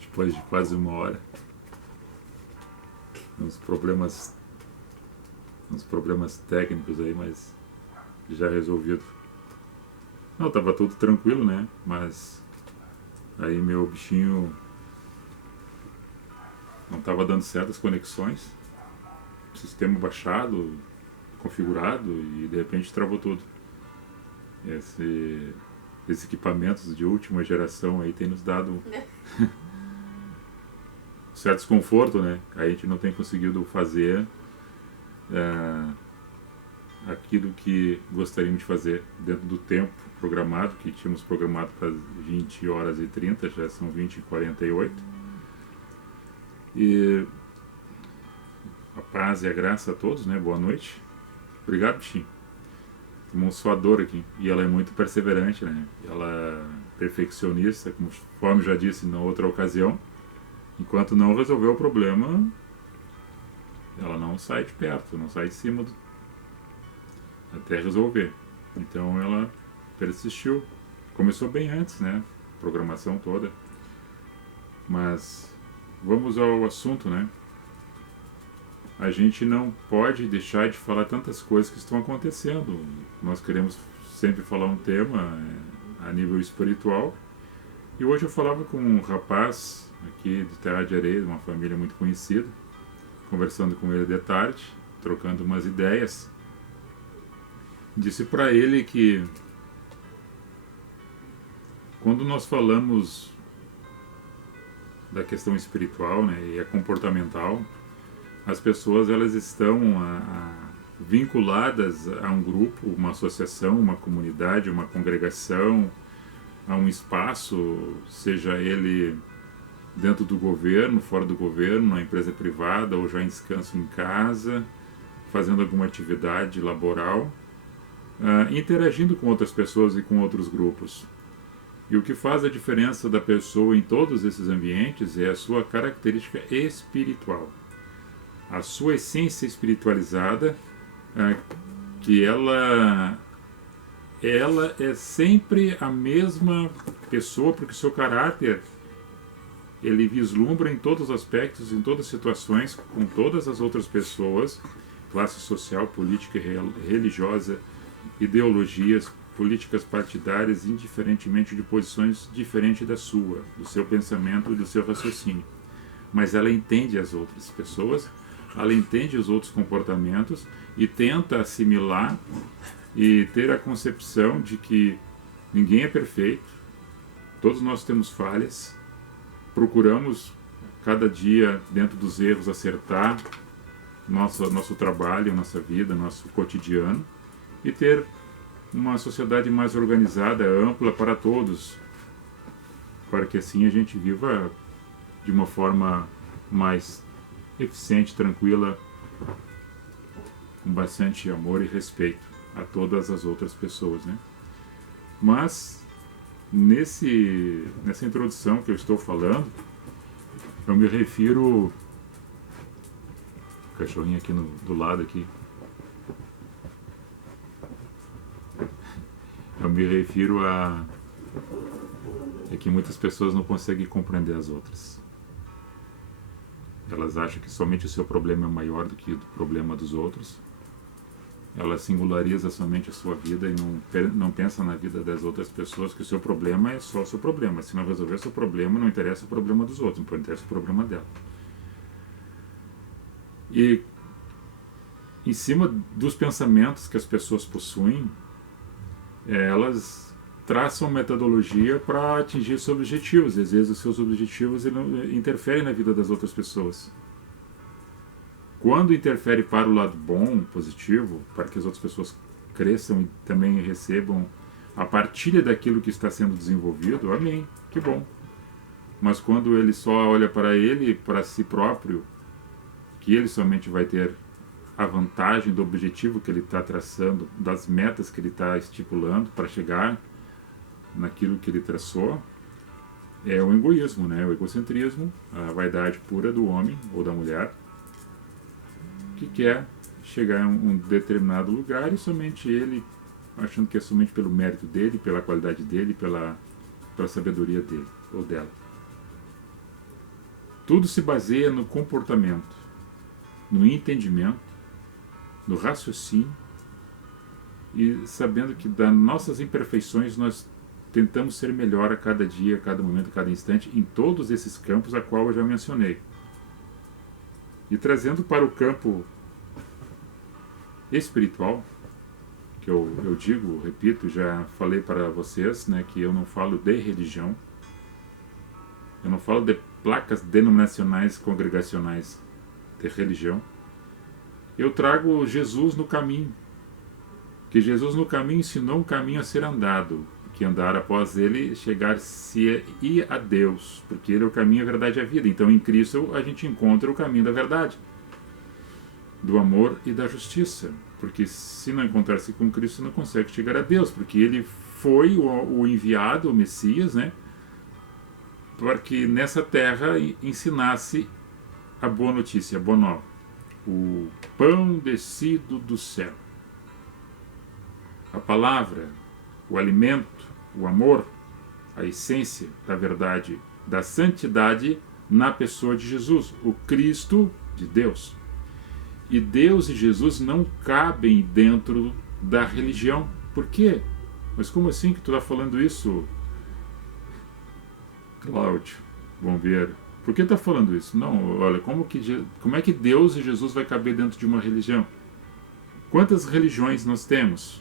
Depois de quase 1 hora. Uns problemas técnicos aí, mas já resolvido. Não, tava tudo tranquilo, né? Mas aí meu bichinho não tava dando certas conexões. Sistema baixado, configurado e de repente travou tudo. Esses equipamentos de última geração aí tem nos dado certo desconforto, né? A gente não tem conseguido fazer aquilo que gostaríamos de fazer dentro do tempo programado, que tínhamos programado para 20h30, já são 20h48. E a paz e a graça a todos, né? Boa noite. Obrigado, bichinho. Tomou um suador aqui. E ela é muito perseverante, né? Ela é perfeccionista, conforme já disse na outra ocasião. Enquanto não resolver o problema, ela não sai de perto, não sai de cima até resolver. Então ela persistiu. Começou bem antes, né? Programação toda. Mas vamos ao assunto, né? A gente não pode deixar de falar tantas coisas que estão acontecendo. Nós queremos sempre falar um tema a nível espiritual. E hoje eu falava com um rapaz aqui de Terra de Areia, de uma família muito conhecida, conversando com ele de tarde, trocando umas ideias. Disse para ele que quando nós falamos da questão espiritual, né, e a comportamental, as pessoas elas estão vinculadas a um grupo, uma associação, uma comunidade, uma congregação, a um espaço, seja ele dentro do governo, fora do governo, na empresa privada ou já em descanso em casa, fazendo alguma atividade laboral, interagindo com outras pessoas e com outros grupos. E o que faz a diferença da pessoa em todos esses ambientes é a sua característica espiritual. A sua essência espiritualizada, que ela é sempre a mesma pessoa, porque o seu caráter ele vislumbra em todos os aspectos, em todas as situações, com todas as outras pessoas, classe social, política, religiosa, ideologias, políticas partidárias, indiferentemente de posições diferentes da sua, do seu pensamento e do seu raciocínio. Mas ela entende as outras pessoas, ela entende os outros comportamentos e tenta assimilar e ter a concepção de que ninguém é perfeito, todos nós temos falhas, procuramos cada dia dentro dos erros acertar nosso trabalho, nossa vida, nosso cotidiano e ter uma sociedade mais organizada, ampla para todos, para que assim a gente viva de uma forma mais eficiente, tranquila, com bastante amor e respeito a todas as outras pessoas, né? Mas nessa introdução que eu estou falando, eu me refiro o cachorrinho aqui do lado aqui. Eu me refiro é que muitas pessoas não conseguem compreender as outras. Elas acham que somente o seu problema é maior do que o problema dos outros. Ela singulariza somente a sua vida e não pensa na vida das outras pessoas, que o seu problema é só o seu problema. Se não resolver o seu problema, não interessa o problema dos outros, não interessa o problema dela. E em cima dos pensamentos que as pessoas possuem, elas traçam metodologia para atingir seus objetivos. E às vezes os seus objetivos interferem na vida das outras pessoas. Quando interfere para o lado bom, positivo, para que as outras pessoas cresçam e também recebam a partilha daquilo que está sendo desenvolvido, amém, que bom. Mas quando ele só olha para ele, para si próprio, que ele somente vai ter a vantagem do objetivo que ele está traçando, das metas que ele está estipulando para chegar naquilo que ele traçou, é o egoísmo, né? O egocentrismo, a vaidade pura do homem ou da mulher, que quer chegar a um determinado lugar e somente ele achando que é somente pelo mérito dele, pela qualidade dele, pela sabedoria dele ou dela. Tudo se baseia no comportamento, no entendimento, no raciocínio, e sabendo que das nossas imperfeições nós tentamos ser melhor a cada dia, a cada momento, a cada instante, em todos esses campos a qual eu já mencionei. E trazendo para o campo espiritual, que eu digo, repito, já falei para vocês, né, que eu não falo de religião, eu não falo de placas denominacionais, congregacionais de religião. Eu trago Jesus no caminho, que Jesus no caminho ensinou um caminho a ser andado, que andar após ele chegar-se a Deus, porque ele é o caminho, a verdade e a vida. Então em Cristo a gente encontra o caminho da verdade, do amor e da justiça, porque se não encontrar-se com Cristo não consegue chegar a Deus, porque ele foi o enviado, o Messias, né, para que nessa terra ensinasse a boa notícia, a boa nova, o pão descido do céu, a palavra, o alimento, o amor, a essência da verdade, da santidade na pessoa de Jesus, o Cristo de Deus. E Deus e Jesus não cabem dentro da religião. Por quê? Mas como assim que tu está falando isso, Cláudio, bombeiro? Por que está falando isso? Não, olha, como é que Deus e Jesus vai caber dentro de uma religião? Quantas religiões nós temos?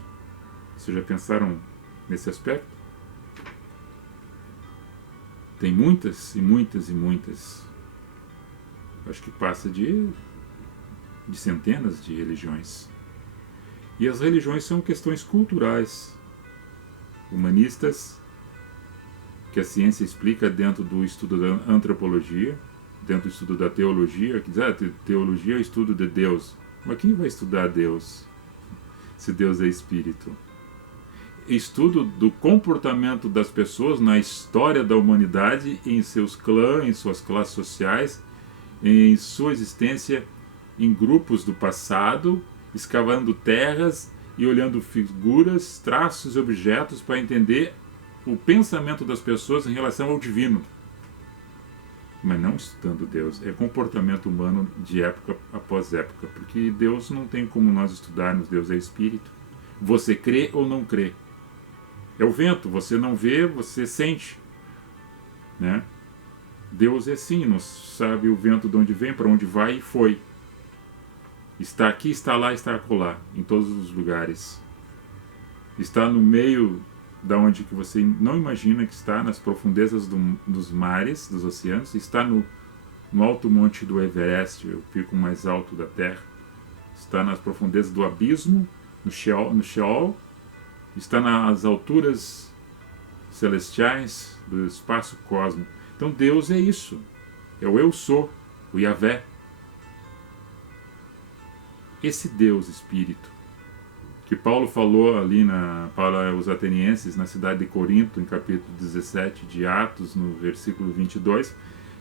Vocês já pensaram nesse aspecto? Tem muitas e muitas e muitas. Acho que passa de centenas de religiões. E as religiões são questões culturais, humanistas, que a ciência explica dentro do estudo da antropologia, dentro do estudo da teologia, que diz, teologia é o estudo de Deus. Mas quem vai estudar Deus, se Deus é espírito? Estudo do comportamento das pessoas na história da humanidade, em seus clãs, em suas classes sociais, em sua existência em grupos do passado, escavando terras e olhando figuras, traços e objetos para entender o pensamento das pessoas em relação ao divino. Mas não estudando Deus, é comportamento humano de época após época, porque Deus não tem como nós estudarmos, Deus é espírito. Você crê ou não crê. É o vento, você não vê, você sente, né? Deus é assim, não sabe o vento de onde vem, para onde vai e foi. Está aqui, está lá, está acolá, em todos os lugares. Está no meio da onde que você não imagina que está, nas profundezas dos mares, dos oceanos. Está no alto monte do Everest, o pico mais alto da Terra. Está nas profundezas do abismo, no Sheol. Está nas alturas celestiais do espaço cósmico. Então Deus é isso. É o Eu Sou, o Yahvé. Esse Deus Espírito, que Paulo falou ali para os atenienses, na cidade de Corinto, em capítulo 17 de Atos, no versículo 22,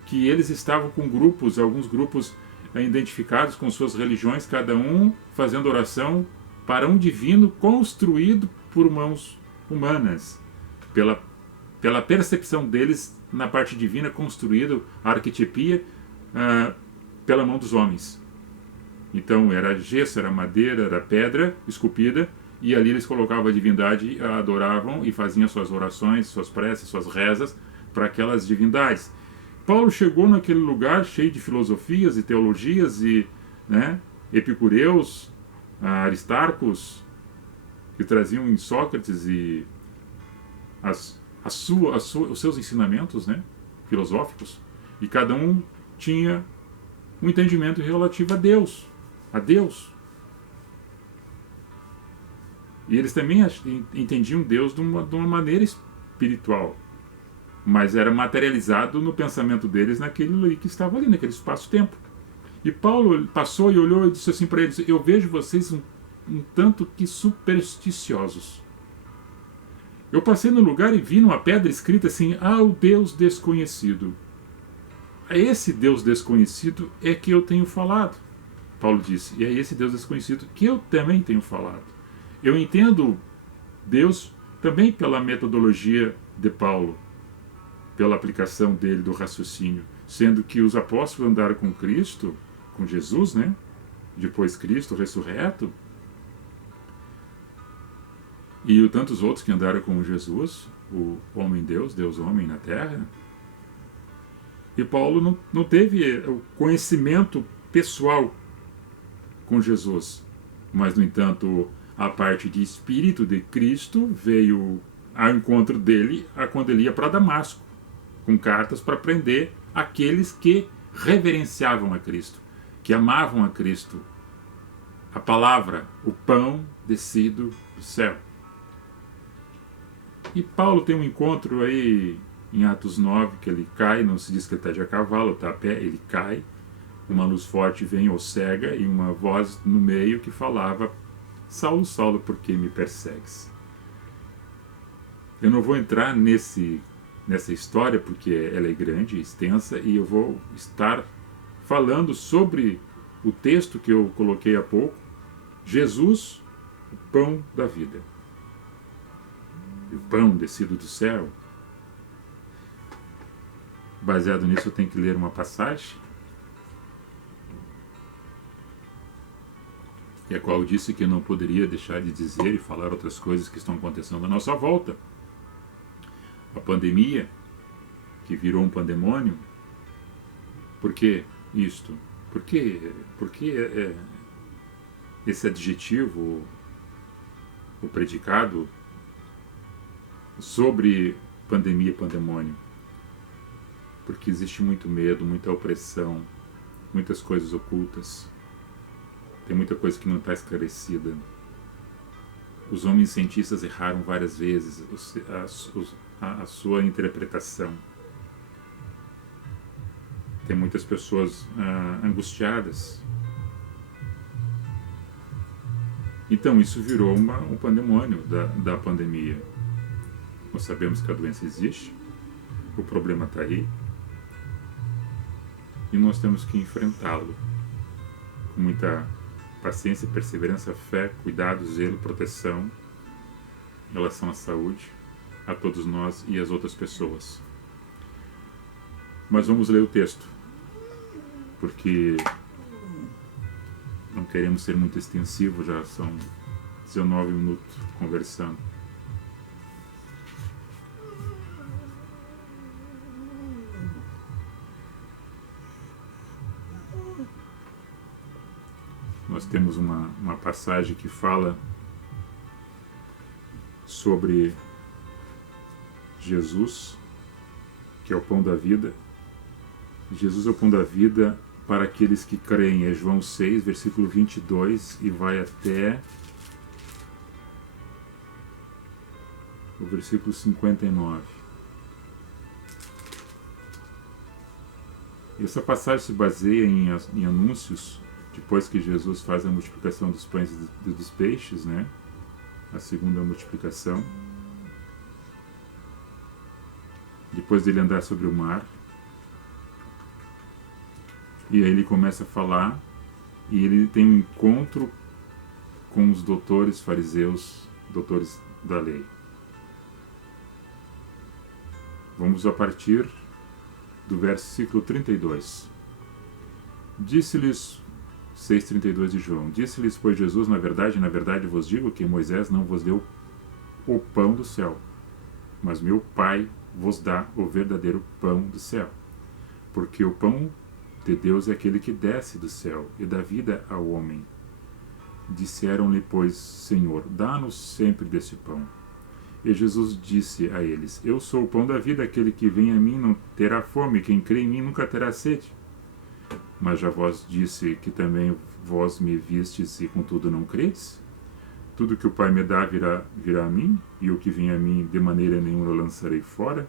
que eles estavam com grupos, alguns grupos identificados com suas religiões, cada um fazendo oração para um divino construído por mãos humanas, pela percepção deles na parte divina, construído, a arquetipia, pela mão dos homens. Então era gesso, era madeira, era pedra esculpida, e ali eles colocavam a divindade, adoravam e faziam suas orações, suas preces, suas rezas para aquelas divindades. Paulo chegou naquele lugar cheio de filosofias e teologias e, né, epicureus, aristarcos, que traziam em Sócrates e os seus ensinamentos, né, filosóficos, e cada um tinha um entendimento relativo a Deus. E eles também entendiam Deus de uma maneira espiritual, mas era materializado no pensamento deles naquele ali que estava ali, naquele espaço-tempo. E Paulo passou e olhou e disse assim para eles: eu vejo vocês um tanto que supersticiosos. Eu passei no lugar e vi numa pedra escrita assim: o Deus desconhecido. A esse Deus desconhecido é que eu tenho falado. Paulo disse, e é esse Deus desconhecido que eu também tenho falado. Eu entendo Deus, também pela metodologia de Paulo, pela aplicação dele do raciocínio, sendo que os apóstolos andaram com Cristo, com Jesus, né? Depois Cristo ressurreto, e tantos outros que andaram com Jesus, o homem-Deus, Deus-homem na terra. E Paulo não teve o conhecimento pessoal com Jesus, mas, no entanto, a parte de Espírito de Cristo veio ao encontro dele quando ele ia para Damasco, com cartas para prender aqueles que reverenciavam a Cristo, que amavam a Cristo, a palavra, o pão descido do céu. E Paulo tem um encontro aí em Atos 9, que ele cai, não se diz que ele está de a cavalo, está a pé, ele cai, uma luz forte vem, o cega, e uma voz no meio que falava: Saulo, Saulo, por que me persegues? Eu não vou entrar nessa história porque ela é grande, extensa, e eu vou estar falando sobre o texto que eu coloquei há pouco, Jesus, o pão da vida. E o pão descido do céu. Baseado nisso, eu tenho que ler uma passagem, e a qual disse que eu não poderia deixar de dizer e falar outras coisas que estão acontecendo à nossa volta. A pandemia, que virou um pandemônio. Por que isto? Por que esse adjetivo, o predicado, sobre pandemia e pandemônio? Porque existe muito medo, muita opressão, muitas coisas ocultas. Tem muita coisa que não está esclarecida. Os homens cientistas erraram várias vezes a sua interpretação. Tem muitas pessoas angustiadas. Então isso virou um pandemônio da pandemia. Nós sabemos que a doença existe, o problema está aí, e nós temos que enfrentá-lo com muita paciência, perseverança, fé, cuidado, zelo, proteção em relação à saúde, a todos nós e às outras pessoas. Mas vamos ler o texto, porque não queremos ser muito extensivo, já são 19 minutos conversando. Nós temos uma passagem que fala sobre Jesus, que é o pão da vida. Jesus é o pão da vida para aqueles que creem. É João 6, versículo 22, e vai até o versículo 59. Essa passagem se baseia em anúncios depois que Jesus faz a multiplicação dos pães e dos peixes, né? A segunda multiplicação. Depois dele andar sobre o mar. E aí ele começa a falar, e ele tem um encontro com os doutores fariseus, doutores da lei. Vamos a partir do versículo 32. Disse-lhes, 6,32 de João, disse-lhes, pois Jesus, na verdade vos digo que Moisés não vos deu o pão do céu, mas meu Pai vos dá o verdadeiro pão do céu. Porque o pão de Deus é aquele que desce do céu e dá vida ao homem. Disseram-lhe, pois, Senhor, dá-nos sempre desse pão. E Jesus disse a eles, eu sou o pão da vida, aquele que vem a mim não terá fome, quem crê em mim nunca terá sede. Mas já vos disse que também vós me vistes e contudo não credes? Tudo que o Pai me dá virá a mim, e o que vem a mim de maneira nenhuma eu lançarei fora,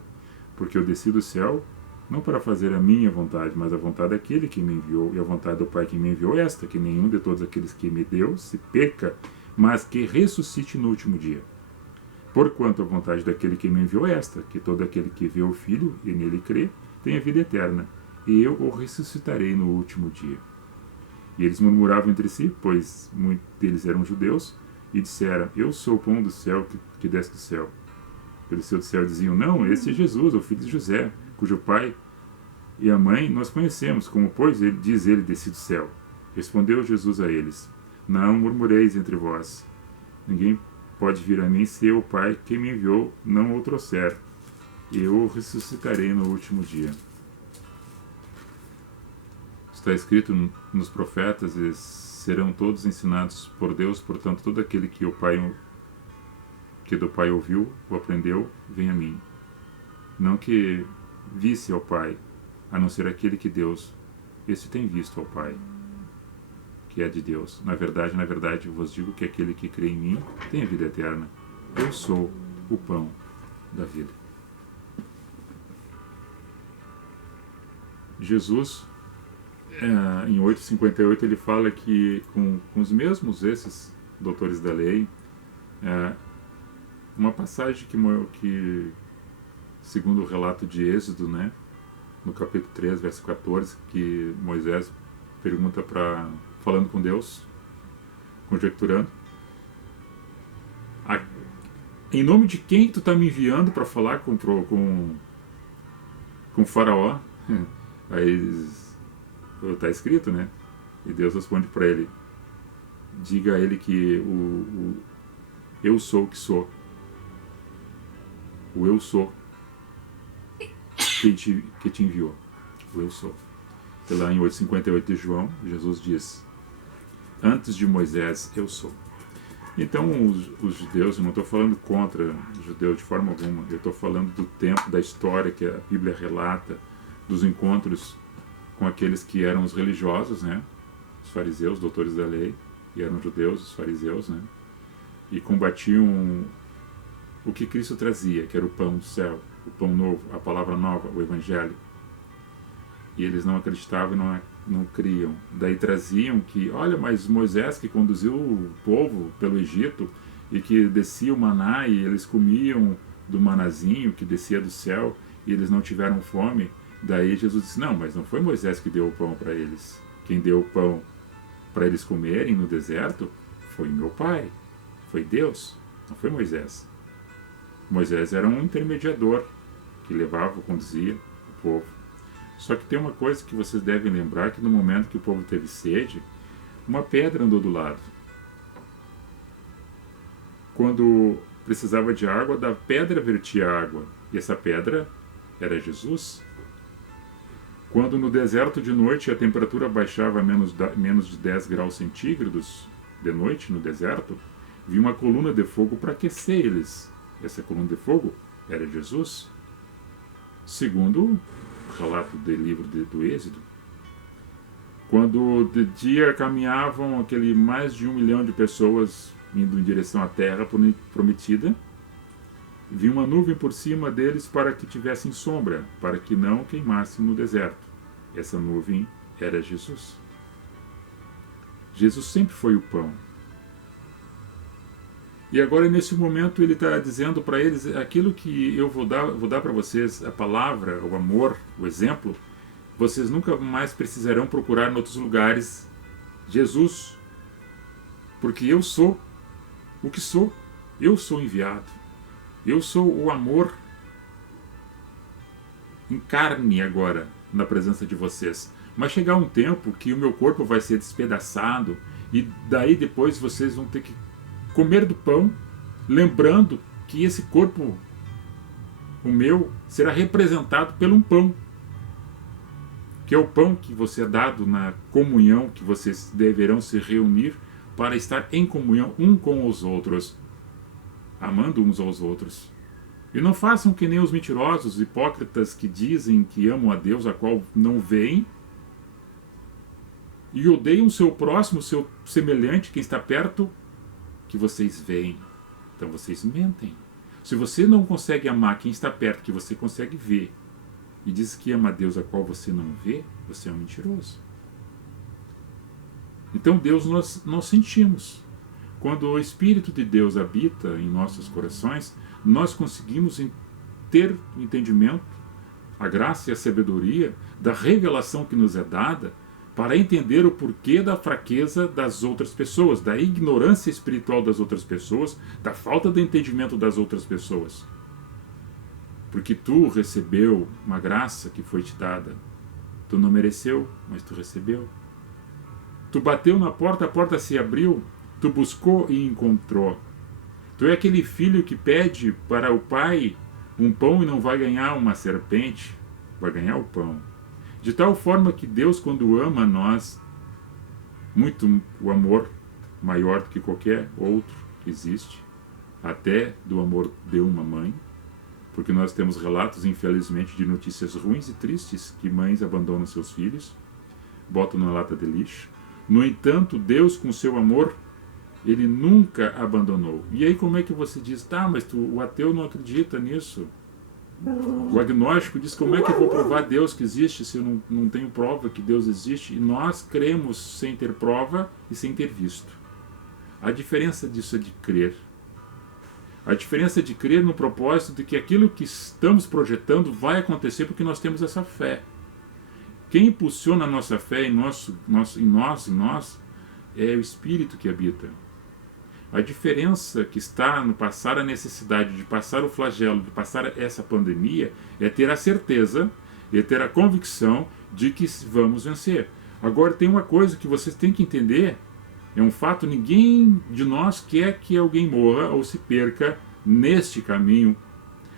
porque eu desci do céu, não para fazer a minha vontade, mas a vontade daquele que me enviou, e a vontade do Pai que me enviou esta, que nenhum de todos aqueles que me deu se perca, mas que ressuscite no último dia. Porquanto a vontade daquele que me enviou é esta, que todo aquele que vê o Filho e nele crê, tenha vida eterna, e eu o ressuscitarei no último dia. E eles murmuravam entre si, pois muitos deles eram judeus, e disseram: eu sou o pão do céu que desce do céu. Que desceu do céu. Diziam: não, esse é Jesus, o filho de José, cujo pai e a mãe nós conhecemos. Como, pois, ele diz ele, desci do céu? Respondeu Jesus a eles: não murmureis entre vós. Ninguém pode vir a mim se o Pai que me enviou não o trouxer. Eu o ressuscitarei no último dia. Está escrito nos profetas: e serão todos ensinados por Deus. Portanto, todo aquele que do Pai ouviu ou aprendeu, vem a mim. Não que visse ao Pai, a não ser aquele que Deus, esse tem visto ao Pai, que é de Deus. Na verdade, vos digo que aquele que crê em mim tem a vida eterna. Eu sou o pão da vida. Jesus, em 8,58, ele fala que com os mesmos esses doutores da lei, uma passagem que segundo o relato de Êxodo, né, no capítulo 3, verso 14, que Moisés pergunta falando com Deus, conjecturando: em nome de quem tu está me enviando para falar com o faraó? Aí está escrito, né? E Deus responde para ele: diga a ele que eu sou o que sou. O eu sou que te enviou. O eu sou. E lá em 8,58 de João, Jesus diz: antes de Moisés, eu sou. Então, os judeus, eu não estou falando contra o judeu de forma alguma, eu estou falando do tempo, da história que a Bíblia relata, dos encontros com aqueles que eram os religiosos, né? Os fariseus, doutores da lei, e eram judeus, os fariseus, né? E combatiam o que Cristo trazia, que era o pão do céu, o pão novo, a palavra nova, o evangelho. E eles não acreditavam e não criam. Daí traziam que, olha, mas Moisés que conduziu o povo pelo Egito e que descia o maná e eles comiam do manazinho que descia do céu e eles não tiveram fome. Daí Jesus disse: não, mas não foi Moisés que deu o pão para eles. Quem deu o pão para eles comerem no deserto foi meu Pai, foi Deus, não foi Moisés. Moisés era um intermediador que levava, conduzia o povo. Só que tem uma coisa que vocês devem lembrar, que no momento que o povo teve sede, uma pedra andou do lado. Quando precisava de água, da pedra vertia água. E essa pedra era Jesus. Quando no deserto de noite a temperatura baixava a menos de 10 graus centígrados, de noite no deserto, vinha uma coluna de fogo para aquecer eles. Essa coluna de fogo era Jesus. Segundo o relato do livro do Êxodo, quando de dia caminhavam aquele mais de 1 milhão de pessoas indo em direção à terra prometida, vinha uma nuvem por cima deles para que tivessem sombra, para que não queimassem no deserto. Essa nuvem era Jesus. Jesus sempre foi o pão. E agora, nesse momento, ele está dizendo para eles: aquilo que eu vou dar para vocês, a palavra, o amor, o exemplo, vocês nunca mais precisarão procurar em outros lugares Jesus, porque eu sou o que sou, eu sou enviado, eu sou o amor em carne agora na presença de vocês. Mas chegar um tempo que o meu corpo vai ser despedaçado e daí depois vocês vão ter que comer do pão, lembrando que esse corpo, o meu, será representado pelo um pão, que é o pão que você é dado na comunhão, que vocês deverão se reunir para estar em comunhão um com os outros, amando uns aos outros. E não façam que nem os mentirosos, hipócritas que dizem que amam a Deus, a qual não veem, e odeiam o seu próximo, o seu semelhante, quem está perto, que vocês veem. Então vocês mentem. Se você não consegue amar quem está perto, que você consegue ver, e diz que ama a Deus a qual você não vê, você é um mentiroso. Então Deus nós sentimos. Quando o Espírito de Deus habita em nossos corações, nós conseguimos ter o entendimento, a graça e a sabedoria da revelação que nos é dada para entender o porquê da fraqueza das outras pessoas, da ignorância espiritual das outras pessoas, da falta de entendimento das outras pessoas. Porque tu recebeu uma graça que foi te dada. Tu não mereceu, mas tu recebeu. Tu bateu na porta, a porta se abriu. Tu buscou e encontrou. Tu é aquele filho que pede para o pai um pão e não vai ganhar uma serpente, vai ganhar o pão. De tal forma que Deus, quando ama nós, muito o amor maior do que qualquer outro que existe, até do amor de uma mãe, porque nós temos relatos, infelizmente, de notícias ruins e tristes que mães abandonam seus filhos, botam na lata de lixo. No entanto, Deus, com seu amor, ele nunca abandonou. E aí como é que você diz, tá, mas o ateu não acredita nisso? O agnóstico diz, como é que eu vou provar Deus que existe se eu não tenho prova que Deus existe? E nós cremos sem ter prova e sem ter visto. A diferença disso é de crer. A diferença é de crer no propósito de que aquilo que estamos projetando vai acontecer porque nós temos essa fé. Quem impulsiona a nossa fé em nós é o Espírito que habita. A diferença que está no passar a necessidade de passar o flagelo, de passar essa pandemia, é ter a certeza e ter a convicção de que vamos vencer. Agora tem uma coisa que vocês têm que entender, é um fato, ninguém de nós quer que alguém morra ou se perca neste caminho,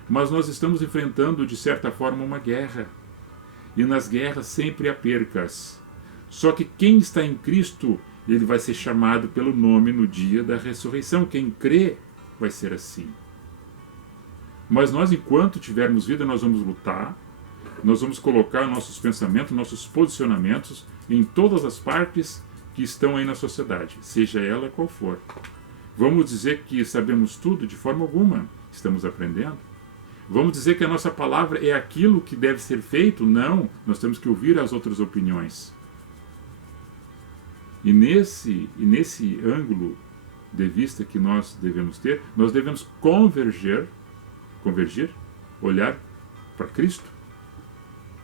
mas nós estamos enfrentando de certa forma uma guerra. E nas guerras sempre há percas. Só que quem está em Cristo, ele vai ser chamado pelo nome no dia da ressurreição. Quem crê vai ser assim. Mas nós, enquanto tivermos vida, nós vamos lutar, nós vamos colocar nossos pensamentos, nossos posicionamentos em todas as partes que estão aí na sociedade, seja ela qual for. Vamos dizer que sabemos tudo? De forma alguma. Estamos aprendendo. Vamos dizer que a nossa palavra é aquilo que deve ser feito? Não. Nós temos que ouvir as outras opiniões. E nesse ângulo de vista que nós devemos ter, nós devemos convergir, olhar para Cristo.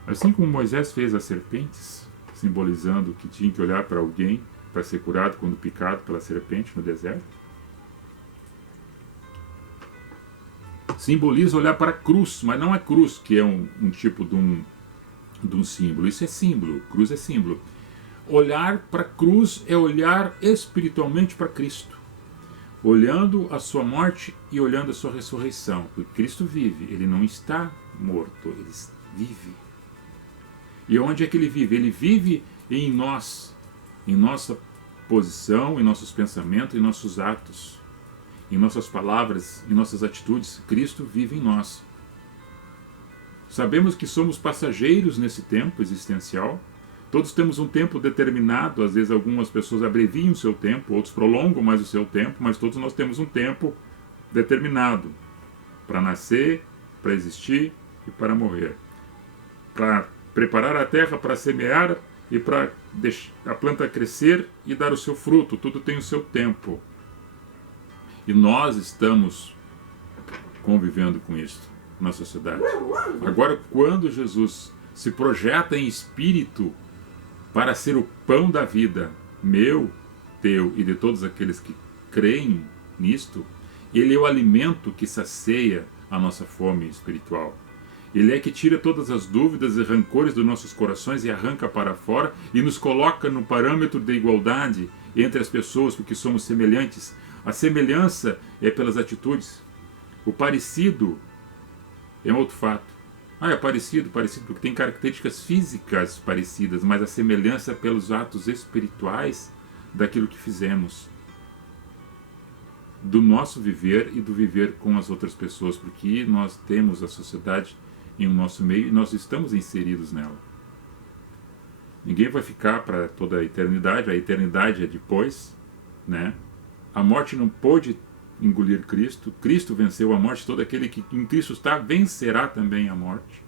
Assim como Moisés fez as serpentes, simbolizando que tinha que olhar para alguém para ser curado quando picado pela serpente no deserto. Simboliza olhar para a cruz, mas não a cruz, que é um tipo de um símbolo. Isso é símbolo, cruz é símbolo. Olhar para a cruz é olhar espiritualmente para Cristo, olhando a sua morte e olhando a sua ressurreição. Porque Cristo vive, ele não está morto, ele vive. E onde é que ele vive? Ele vive em nós, em nossa posição, em nossos pensamentos, em nossos atos, em nossas palavras, em nossas atitudes. Cristo vive em nós. Sabemos que somos passageiros nesse tempo existencial. Todos temos um tempo determinado, às vezes algumas pessoas abreviam o seu tempo, outros prolongam mais o seu tempo, mas todos nós temos um tempo determinado para nascer, para existir e para morrer. Para preparar a terra para semear e para a planta crescer e dar o seu fruto, tudo tem o seu tempo. E nós estamos convivendo com isso na sociedade. Agora, quando Jesus se projeta em espírito para ser o pão da vida, meu, teu e de todos aqueles que creem nisto, ele é o alimento que sacia a nossa fome espiritual. Ele é que tira todas as dúvidas e rancores dos nossos corações e arranca para fora e nos coloca no parâmetro de igualdade entre as pessoas, porque somos semelhantes. A semelhança é pelas atitudes. O parecido é um outro fato. É parecido porque tem características físicas parecidas, mas a semelhança é pelos atos espirituais daquilo que fizemos. Do nosso viver e do viver com as outras pessoas, porque nós temos a sociedade em o nosso meio e nós estamos inseridos nela. Ninguém vai ficar para toda a eternidade é depois, né? A morte não pôde engolir Cristo. Cristo venceu a morte. Todo aquele que em Cristo está vencerá também a morte.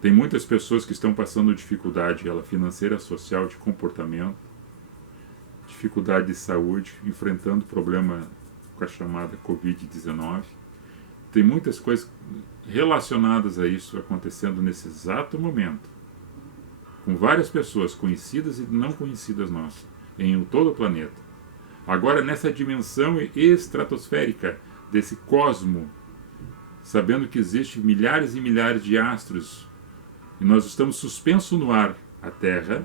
Tem muitas pessoas que estão passando dificuldade, ela financeira, social, de comportamento, dificuldade de saúde, enfrentando problema com a chamada Covid-19. Tem muitas coisas relacionadas a isso acontecendo nesse exato momento. com várias pessoas conhecidas e não conhecidas nossas, em todo o planeta. Agora, nessa dimensão estratosférica desse cosmo, sabendo que existem milhares e milhares de astros, e nós estamos suspensos no ar, a Terra,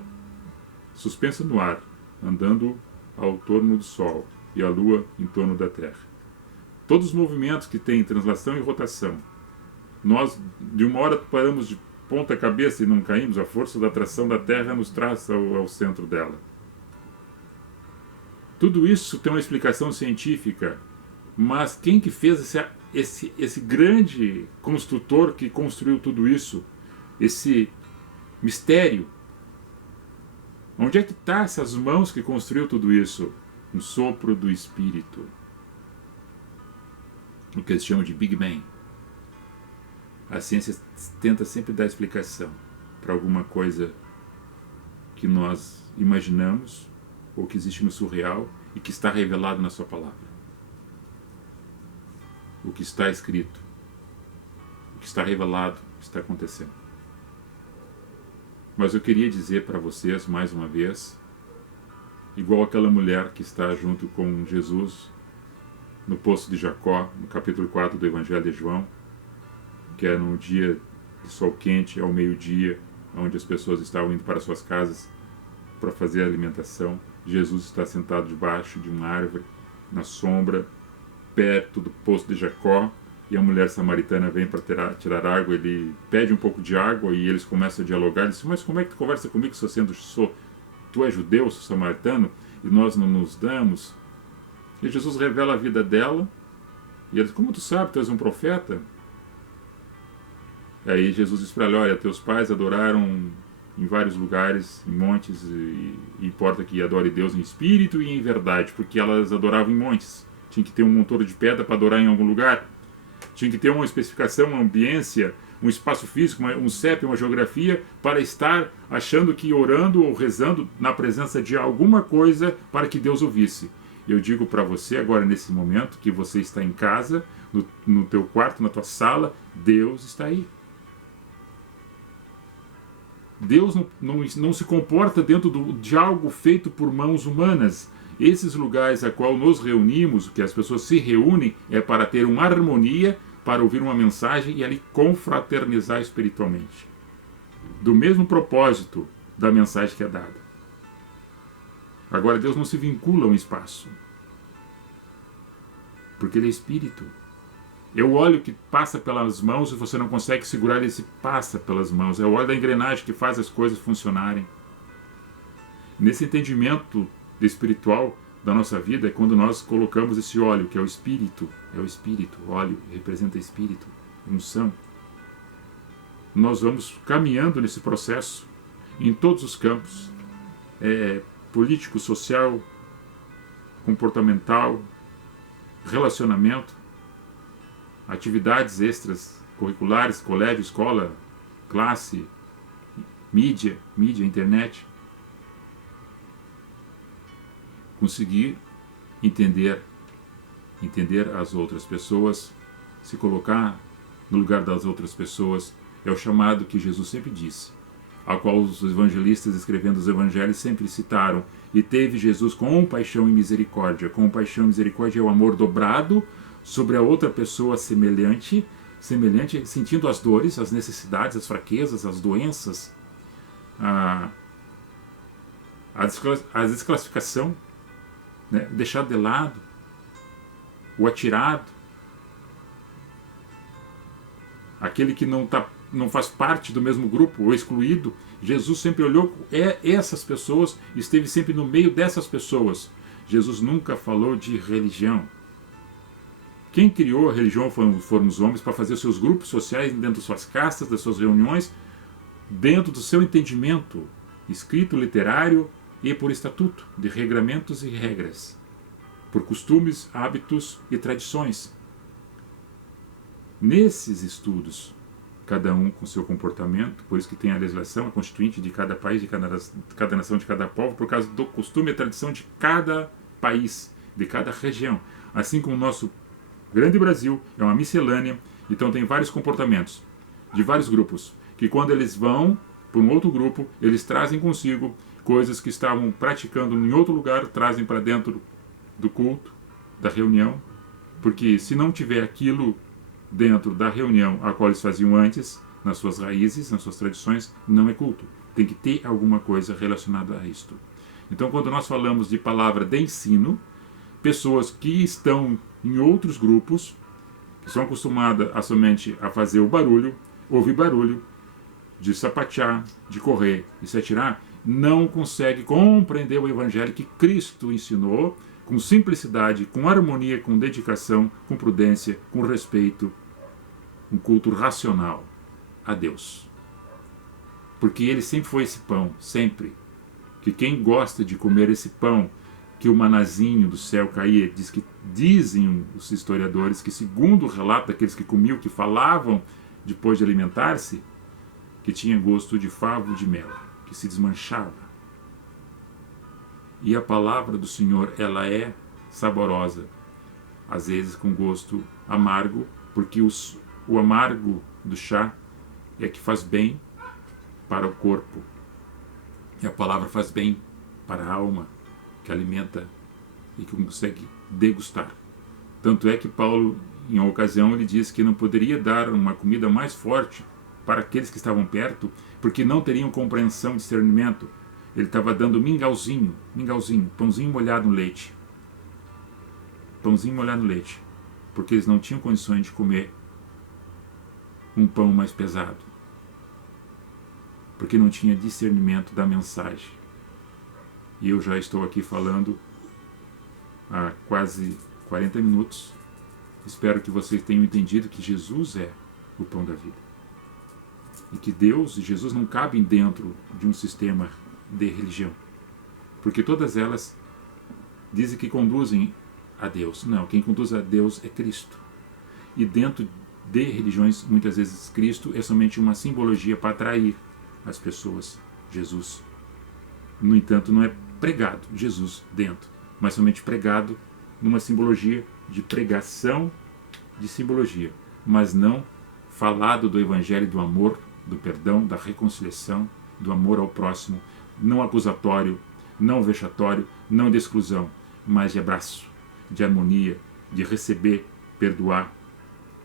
suspensa no ar, andando ao torno do Sol e a Lua em torno da Terra. Todos os movimentos que têm translação e rotação, nós de uma hora paramos de ponta cabeça e não caímos, a força da atração da Terra nos traz ao centro dela. Tudo isso tem uma explicação científica, mas quem que fez esse grande construtor que construiu tudo isso, esse mistério? Onde é que está essas mãos que construiu tudo isso? Um sopro do Espírito. O que eles chamam de Big Bang. A ciência tenta sempre dar explicação para alguma coisa que nós imaginamos ou que existe no surreal e que está revelado na sua palavra. O que está escrito, o que está revelado, está acontecendo. Mas eu queria dizer para vocês, mais uma vez, igual aquela mulher que está junto com Jesus no Poço de Jacó, no capítulo 4 do Evangelho de João, que é num dia de sol quente, ao meio-dia, onde as pessoas estavam indo para suas casas para fazer a alimentação. Jesus está sentado debaixo de uma árvore, na sombra, perto do Poço de Jacó, e a mulher samaritana vem para tirar água. Ele pede um pouco de água e eles começam a dialogar. Ele diz: mas como é que tu conversa comigo se tu é judeu, sou samaritano, e nós não nos damos? E Jesus revela a vida dela, e ela diz: como tu sabe, tu és um profeta? E aí Jesus diz para ela: olha, teus pais adoraram em vários lugares, em montes, e importa que adore Deus em espírito e em verdade, porque elas adoravam em montes. Tinha que ter um monturo de pedra para adorar em algum lugar. Tinha que ter uma especificação, uma ambiência, um espaço físico, um CEP, uma geografia, para estar achando que orando ou rezando na presença de alguma coisa para que Deus ouvisse. Eu digo para você agora, nesse momento, que você está em casa, no teu quarto, na tua sala, Deus está aí. Deus não se comporta dentro de algo feito por mãos humanas. Esses lugares a qual nos reunimos, que as pessoas se reúnem, é para ter uma harmonia, para ouvir uma mensagem e ali confraternizar espiritualmente. Do mesmo propósito da mensagem que é dada. Agora, Deus não se vincula a um espaço. Porque Ele é Espírito. É o óleo que passa pelas mãos e você não consegue segurar, ele se passa pelas mãos. É o óleo da engrenagem que faz as coisas funcionarem. Nesse entendimento espiritual da nossa vida é quando nós colocamos esse óleo, que é o Espírito. É o Espírito, o óleo representa Espírito, unção. Nós vamos caminhando nesse processo em todos os campos. Político, social, comportamental, relacionamento, atividades extras curriculares, colégio, escola, classe, mídia, internet. Conseguir entender as outras pessoas, se colocar no lugar das outras pessoas, é o chamado que Jesus sempre disse, ao qual os evangelistas escrevendo os evangelhos sempre citaram: e teve Jesus compaixão e misericórdia. Compaixão e misericórdia é o amor dobrado sobre a outra pessoa semelhante, sentindo as dores, as necessidades, as fraquezas, as doenças, a desclassificação, né? Deixado de lado, o atirado, aquele que não faz parte do mesmo grupo, o excluído. Jesus sempre olhou essas pessoas, esteve sempre no meio dessas pessoas. Jesus nunca falou de religião. Quem criou a religião foram os homens para fazer seus grupos sociais dentro de suas castas, das suas reuniões, dentro do seu entendimento escrito, literário e por estatuto, de regramentos e regras, por costumes, hábitos e tradições. Nesses estudos, cada um com seu comportamento, por isso que tem a legislação, a constituinte de cada país, de cada nação, de cada povo, por causa do costume e tradição de cada país, de cada região. Assim como o nosso grande Brasil é uma miscelânea, então tem vários comportamentos de vários grupos, que quando eles vão por um outro grupo, eles trazem consigo coisas que estavam praticando em outro lugar, trazem para dentro do culto, da reunião, porque se não tiver aquilo dentro da reunião a qual eles faziam antes, nas suas raízes, nas suas tradições, não é culto. Tem que ter alguma coisa relacionada a isto. Então, quando nós falamos de palavra de ensino, pessoas que estão em outros grupos, que são acostumadas a somente a fazer o barulho, ouvir barulho, de sapatear, de correr e se atirar, não consegue compreender o evangelho que Cristo ensinou com simplicidade, com harmonia, com dedicação, com prudência, com respeito, um culto racional a Deus. Porque ele sempre foi esse pão, sempre. Que quem gosta de comer esse pão que o manazinho do céu caía, dizem os historiadores que, segundo o relato daqueles que comiam, que falavam depois de alimentar-se, que tinha gosto de favo de mel, que se desmanchava. E a palavra do Senhor, ela é saborosa, às vezes com gosto amargo, porque o amargo do chá é que faz bem para o corpo. E a palavra faz bem para a alma, que alimenta e que consegue degustar. Tanto é que Paulo, em uma ocasião, ele diz que não poderia dar uma comida mais forte para aqueles que estavam perto, porque não teriam compreensão e discernimento. Ele estava dando mingauzinho, pãozinho molhado no leite. Pãozinho molhado no leite. Porque eles não tinham condições de comer um pão mais pesado. Porque não tinha discernimento da mensagem. E eu já estou aqui falando há quase 40 minutos. Espero que vocês tenham entendido que Jesus é o pão da vida. E que Deus e Jesus não cabem dentro de um sistema de religião. Porque todas elas dizem que conduzem a Deus. Não, quem conduz a Deus é Cristo. E dentro de religiões, muitas vezes, Cristo é somente uma simbologia para atrair as pessoas. Jesus. No entanto, não é pregado Jesus dentro, mas somente pregado numa simbologia de pregação de simbologia, mas não falado do evangelho do amor, do perdão, da reconciliação, do amor ao próximo, não acusatório, não vexatório, não de exclusão, mas de abraço, de harmonia, de receber, perdoar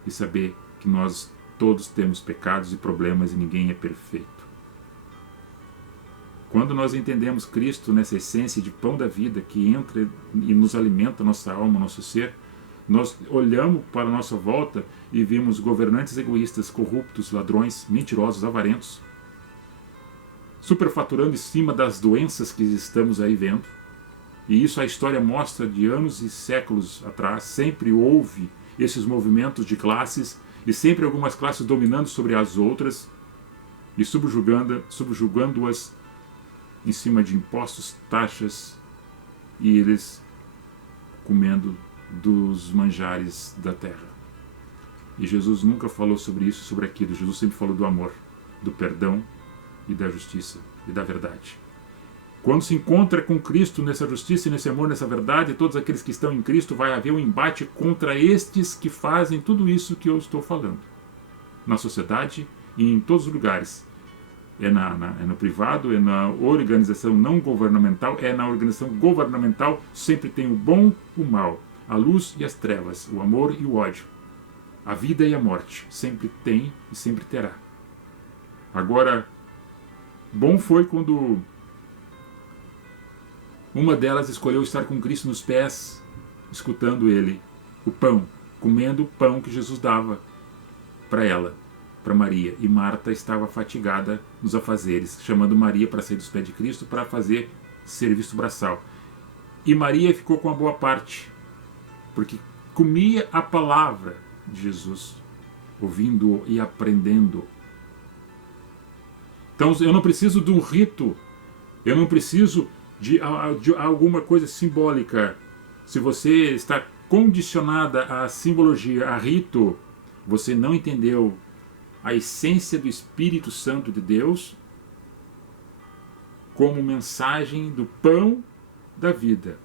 e saber que nós todos temos pecados e problemas e ninguém é perfeito. Quando nós entendemos Cristo nessa essência de pão da vida que entra e nos alimenta nossa alma, nosso ser, nós olhamos para a nossa volta e vimos governantes egoístas, corruptos, ladrões, mentirosos, avarentos, superfaturando em cima das doenças que estamos aí vendo. E isso a história mostra de anos e séculos atrás. Sempre houve esses movimentos de classes e sempre algumas classes dominando sobre as outras e subjugando-as em cima de impostos, taxas, e eles comendo dos manjares da terra. E Jesus nunca falou sobre isso, sobre aquilo. Jesus sempre falou do amor, do perdão e da justiça e da verdade. Quando se encontra com Cristo nessa justiça e nesse amor, nessa verdade, todos aqueles que estão em Cristo, vai haver um embate contra estes que fazem tudo isso que eu estou falando. Na sociedade e em todos os lugares. É no privado, é na organização não governamental, é na organização governamental, sempre tem o bom e o mal, a luz e as trevas, o amor e o ódio, a vida e a morte, sempre tem e sempre terá. Agora, bom foi quando uma delas escolheu estar com Cristo nos pés, escutando ele, o pão, comendo o pão que Jesus dava para ela, para Maria. E Marta estava fatigada nos afazeres, chamando Maria para sair dos pés de Cristo para fazer serviço braçal. E Maria ficou com a boa parte, porque comia a palavra de Jesus, ouvindo-o e aprendendo. Então eu não preciso de um rito, eu não preciso de alguma coisa simbólica. Se você está condicionada à simbologia, a rito, você não entendeu a essência do Espírito Santo de Deus como mensagem do pão da vida.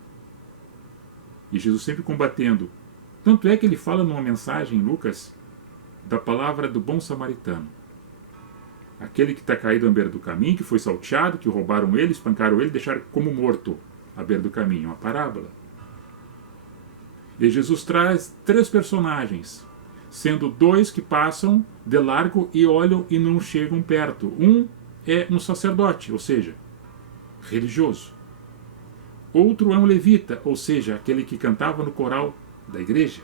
E Jesus sempre combatendo. Tanto é que ele fala numa mensagem em Lucas da palavra do bom samaritano. Aquele que está caído à beira do caminho, que foi salteado, que roubaram ele, espancaram ele, deixaram como morto à beira do caminho. Uma parábola. E Jesus traz 3 personagens, sendo 2 que passam de largo e olham e não chegam perto. Um é um sacerdote, ou seja, religioso. Outro é um levita, ou seja, aquele que cantava no coral da igreja.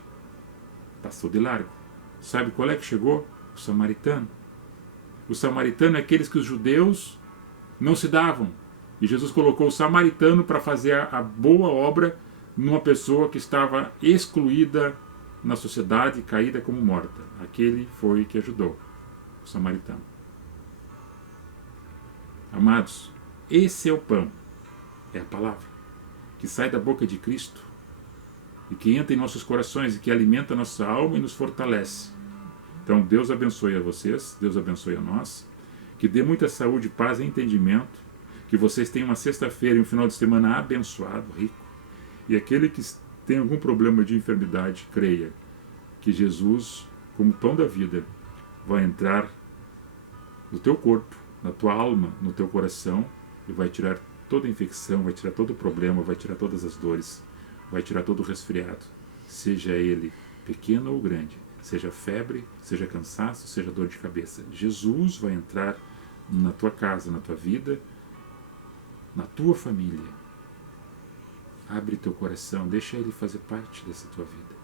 Passou de largo. Sabe qual é que chegou? O samaritano. O samaritano é aqueles que os judeus não se davam. E Jesus colocou o samaritano para fazer a boa obra numa pessoa que estava excluída na sociedade, caída como morta. Aquele foi que ajudou, o samaritano. Amados, esse é o pão, é a palavra, que sai da boca de Cristo e que entra em nossos corações e que alimenta a nossa alma e nos fortalece. Então Deus abençoe a vocês, Deus abençoe a nós, que dê muita saúde, paz e entendimento, que vocês tenham uma sexta-feira e um final de semana abençoado, rico. E aquele que tem algum problema de enfermidade, creia que Jesus, como pão da vida, vai entrar no teu corpo, na tua alma, no teu coração e vai tirar toda a infecção, vai tirar todo o problema, vai tirar todas as dores, vai tirar todo o resfriado, seja ele pequeno ou grande, seja febre, seja cansaço, seja dor de cabeça. Jesus vai entrar na tua casa, na tua vida, na tua família. Abre teu coração, deixa ele fazer parte dessa tua vida.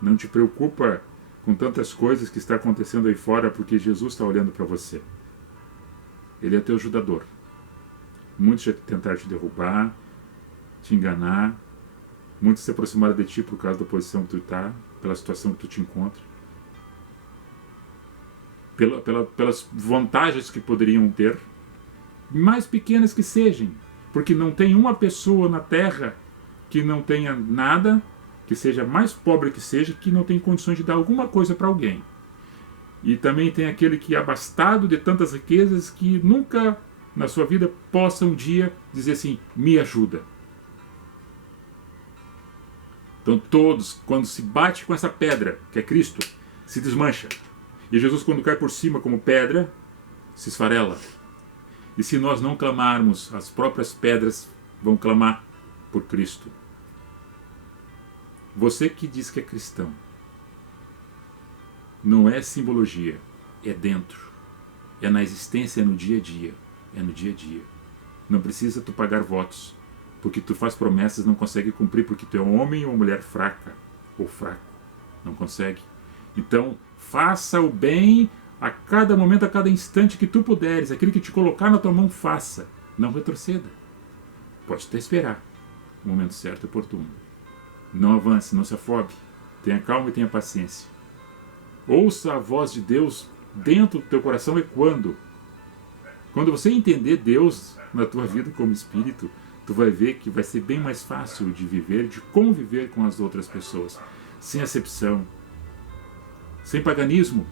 Não te preocupa com tantas coisas que está acontecendo aí fora, porque Jesus está olhando para você. Ele é teu ajudador. Muitos já tentaram te derrubar, te enganar, muitos se aproximaram de ti por causa da posição que tu está, pela situação que tu te encontra, pelas vantagens que poderiam ter, mais pequenas que sejam, porque não tem uma pessoa na Terra que não tenha nada, que seja mais pobre que seja, que não tem condições de dar alguma coisa para alguém. E também tem aquele que é abastado de tantas riquezas que nunca na sua vida possa um dia dizer assim, me ajuda. Então todos, quando se bate com essa pedra, que é Cristo, se desmancha. E Jesus, quando cai por cima como pedra, se esfarela. E se nós não clamarmos, as próprias pedras vão clamar por Cristo. Você que diz que é cristão, não é simbologia, é dentro. É na existência, é no dia a dia. É no dia a dia. Não precisa tu pagar votos, porque tu faz promessas e não consegue cumprir, porque tu é um homem ou mulher fraca, ou fraco. Não consegue. Então, faça o bem a cada momento, a cada instante que tu puderes. Aquilo que te colocar na tua mão, faça. Não retroceda. Pode até esperar o momento certo e oportuno. Não avance, não se afobe. Tenha calma e tenha paciência. Ouça a voz de Deus dentro do teu coração ecoando. Quando você entender Deus na tua vida como Espírito, tu vai ver que vai ser bem mais fácil de viver, de conviver com as outras pessoas. Sem acepção, sem paganismo,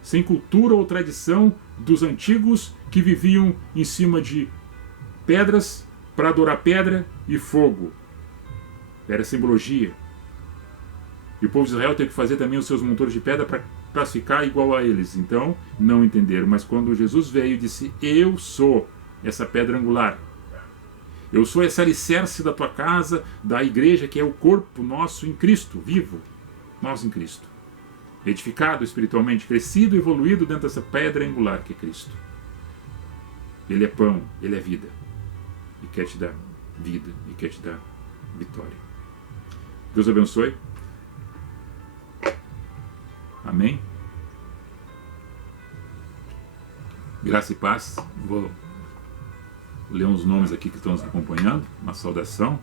sem cultura ou tradição dos antigos que viviam em cima de pedras para adorar pedra e fogo. Era simbologia. E o povo de Israel teve que fazer também os seus montores de pedra para ficar igual a eles. Então, não entenderam. Mas quando Jesus veio e disse, eu sou essa pedra angular. Eu sou esse alicerce da tua casa, da igreja, que é o corpo nosso em Cristo, vivo. Nós em Cristo. Edificado espiritualmente, crescido, evoluído dentro dessa pedra angular que é Cristo. Ele é pão, ele é vida. E quer te dar vida, e quer te dar vitória. Deus abençoe. Amém? Graça e paz. Vou ler uns nomes aqui que estão nos acompanhando. Uma saudação.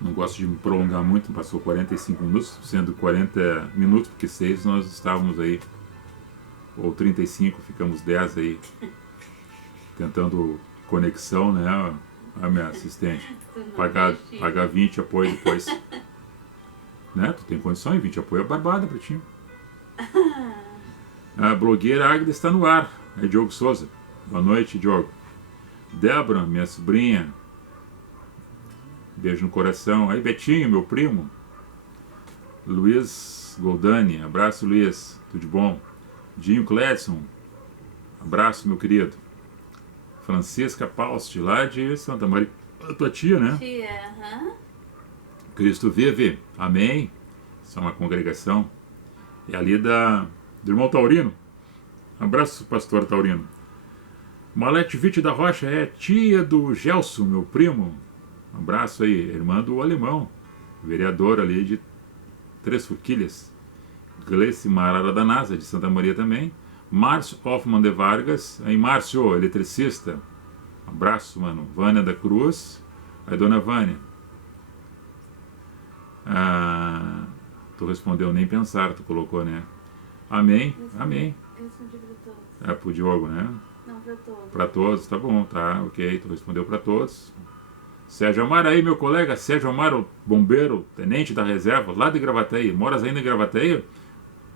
Não gosto de me prolongar muito, passou 45 minutos, sendo 40 minutos, porque 6 nós estávamos aí, ou 35, ficamos 10 aí, tentando conexão, né? A minha assistente. Pagar 20 apoio depois. Né? Tu tem condição e 20 apoio é barbada pra ti. A blogueira Águida está no ar. É Diogo Souza. Boa noite, Diogo. Débora, minha sobrinha. Beijo no coração. Aí, Betinho, meu primo. Luiz Goldani. Abraço, Luiz. Tudo de bom. Dinho Cledson, abraço, meu querido. Francisca Paust, lá de Santa Maria, a tua tia, né? Tia, aham. Cristo vive, amém. Isso é uma congregação. É ali do irmão Taurino. Abraço, pastor Taurino. Malete Witt da Rocha é tia do Gelson, meu primo. Um abraço aí, irmã do Alemão, vereador ali de Três Forquilhas. Gleice Marara da NASA, de Santa Maria também. Márcio Hoffman de Vargas, aí Márcio, eletricista. Um abraço, mano. Vânia da Cruz, aí dona Vânia. Tu respondeu nem pensar, tu colocou, né? Amém, amém. Eu respondi pra todos. É pro Diogo, né? Não, pra todos. Para todos, tá bom, tá, ok, tu respondeu para todos. Sérgio Amaro aí, meu colega, Sérgio Amaro, bombeiro, tenente da reserva, lá de Gravataí. Moras ainda em Gravataí?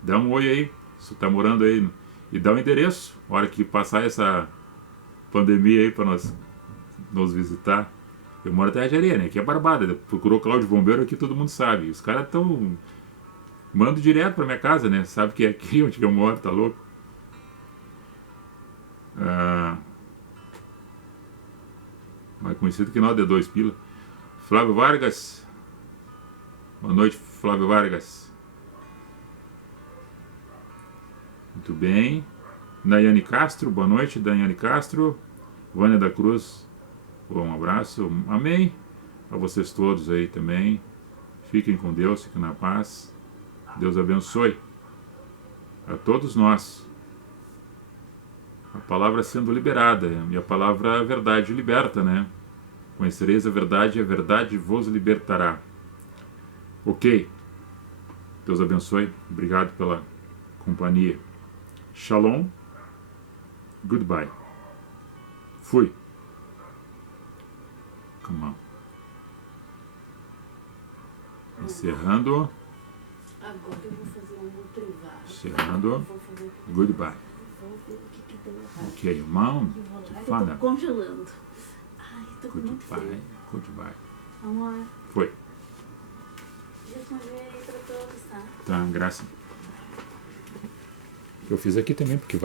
Dá um oi aí, se tu tá morando aí. E dá o endereço, na hora que passar essa pandemia aí para nós nos visitar. Eu moro até a Jareia, né? Aqui é Barbada. Procurou Cláudio Bombeiro aqui, todo mundo sabe. Os caras estão... Mando direto pra minha casa, né? Sabe que é aqui onde eu moro, tá louco? Mais conhecido que nós, de 2 pila. Flávio Vargas. Boa noite, Flávio Vargas. Muito bem. Daiane Castro, boa noite, Daiane Castro. Vânia da Cruz, um abraço. Amém. A vocês todos aí também. Fiquem com Deus, fiquem na paz. Deus abençoe a todos nós. A palavra sendo liberada, e a palavra a verdade liberta, né? Conhecereis a verdade vos libertará. Ok. Deus abençoe. Obrigado pela companhia. Shalom. Goodbye. Fui. Come on. Encerrando. Agora eu vou fazer um privado. Encerrando. Eu vou fazer o Goodbye. vou ver o que deu errado. Ok, irmão. Eu vou lá, eu Fada. tô congelando. Ai, tô com muito Goodbye. frio. Goodbye. Amor, Foi. respondi aí pra todos, tá? Tá, graça. Eu fiz aqui também, porque